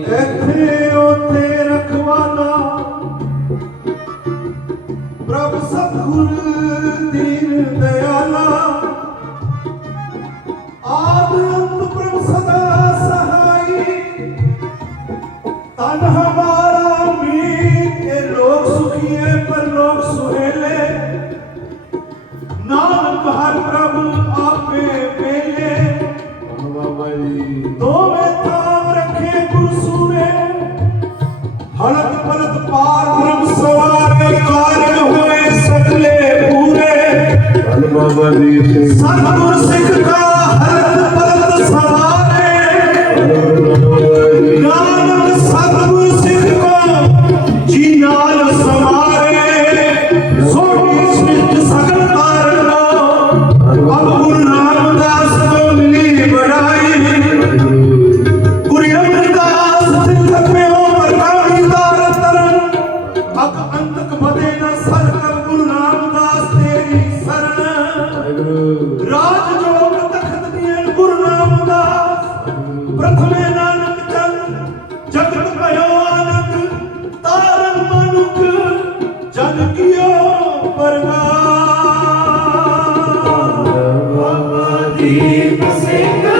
ਇੱਥੇ ਉੱਥੇ ਰਖਵਾਲਾ ਪ੍ਰਭ ਸਤਿਗੁਰ ਦੀਨ ਦਿਆਲਾ ਆਦ ਅੰਤ ਪ੍ਰਭ ਸਦਾ ਸਹਾਈ। ਤਨ ਹਮਾਰਾ ਮੀਤ ਕੇ ਲੋਕ ਸੁਖੀਏ, ਪਰ ਲੋਕ ਸੁਹੇਲੇ। ਨਾਨਕ ਹਰ ਪ੍ਰਭ ਆਪ ਸਰਬਜੀਤ ਸਿੰਘ ਸਰਬਜੀਤ ਸਿੰਘ ਦਾ ਹਰਤ ਪਰਤ ਸਭਾ ਪ੍ਰਥਮੇ ਨਾਨਕ ਚਲ ਜਗਤ ਭਇਓ ਆਨੰਦ ਤਾਰਨ ਮਨੁਖ ਜਨ ਕੀਓ ਪਰਗਾ ਬਾਬਾ ਦੀਪ ਸਿੰਘ।